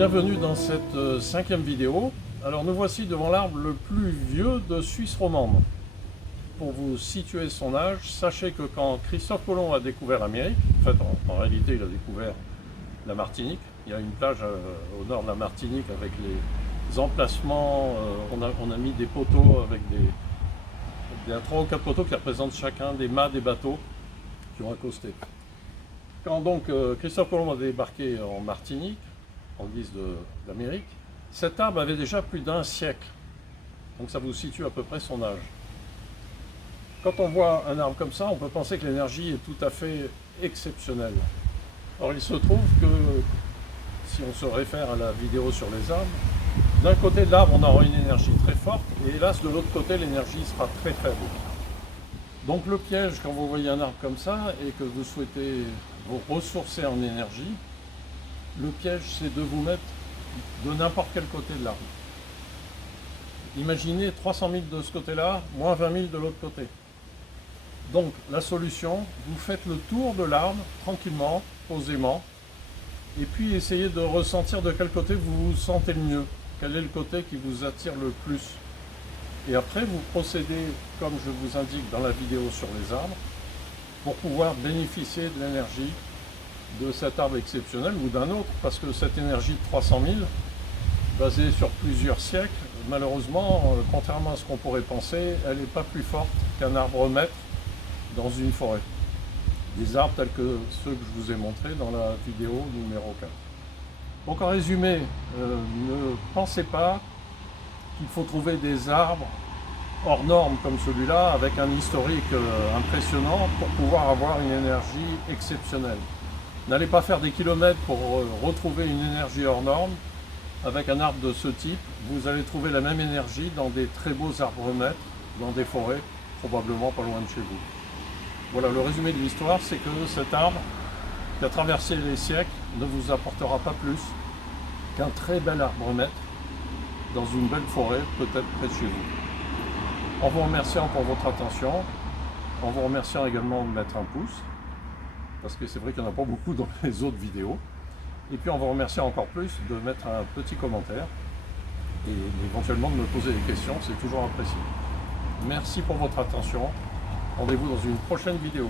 Bienvenue dans cette cinquième vidéo. Alors nous voici devant l'arbre le plus vieux de Suisse romande. Pour vous situer son âge, sachez que quand Christophe Colomb a découvert l'Amérique, en fait en réalité il a découvert la Martinique, il y a une plage au nord de la Martinique avec les emplacements, on a mis des poteaux avec des 3 ou 4 poteaux qui représentent chacun des mâts des bateaux qui ont accosté. Quand donc Christophe Colomb a débarqué en Martinique, en guise d'Amérique, cet arbre avait déjà plus d'1 siècle. Donc ça vous situe à peu près son âge. Quand on voit un arbre comme ça, on peut penser que l'énergie est tout à fait exceptionnelle. Or il se trouve que, si on se réfère à la vidéo sur les arbres, d'un côté de l'arbre on aura une énergie très forte, et hélas de l'autre côté l'énergie sera très faible. Donc le piège quand vous voyez un arbre comme ça, et que vous souhaitez vous ressourcer en énergie, le piège c'est de vous mettre de n'importe quel côté de l'arbre. Imaginez 300 000 de ce côté-là, moins 20 000 de l'autre côté. Donc la solution, vous faites le tour de l'arbre tranquillement, posément, et puis essayez de ressentir de quel côté vous vous sentez le mieux, quel est le côté qui vous attire le plus. Et après vous procédez comme je vous indique dans la vidéo sur les arbres, pour pouvoir bénéficier de l'énergie de cet arbre exceptionnel ou d'un autre, parce que cette énergie de 300 000, basée sur plusieurs siècles, malheureusement, contrairement à ce qu'on pourrait penser, elle n'est pas plus forte qu'un arbre maître dans une forêt. Des arbres tels que ceux que je vous ai montrés dans la vidéo numéro 4. Donc en résumé, ne pensez pas qu'il faut trouver des arbres hors normes comme celui-là, avec un historique impressionnant pour pouvoir avoir une énergie exceptionnelle. N'allez pas faire des kilomètres pour retrouver une énergie hors norme. Avec un arbre de ce type, vous allez trouver la même énergie dans des très beaux arbres maîtres, dans des forêts, probablement pas loin de chez vous. Voilà, le résumé de l'histoire, c'est que cet arbre, qui a traversé les siècles, ne vous apportera pas plus qu'un très bel arbre maître, dans une belle forêt, peut-être près de chez vous. En vous remerciant pour votre attention, en vous remerciant également de mettre un pouce, parce que c'est vrai qu'il n'y en a pas beaucoup dans les autres vidéos. Et puis on vous remercie encore plus de mettre un petit commentaire et éventuellement de me poser des questions, c'est toujours apprécié. Merci pour votre attention. Rendez-vous dans une prochaine vidéo.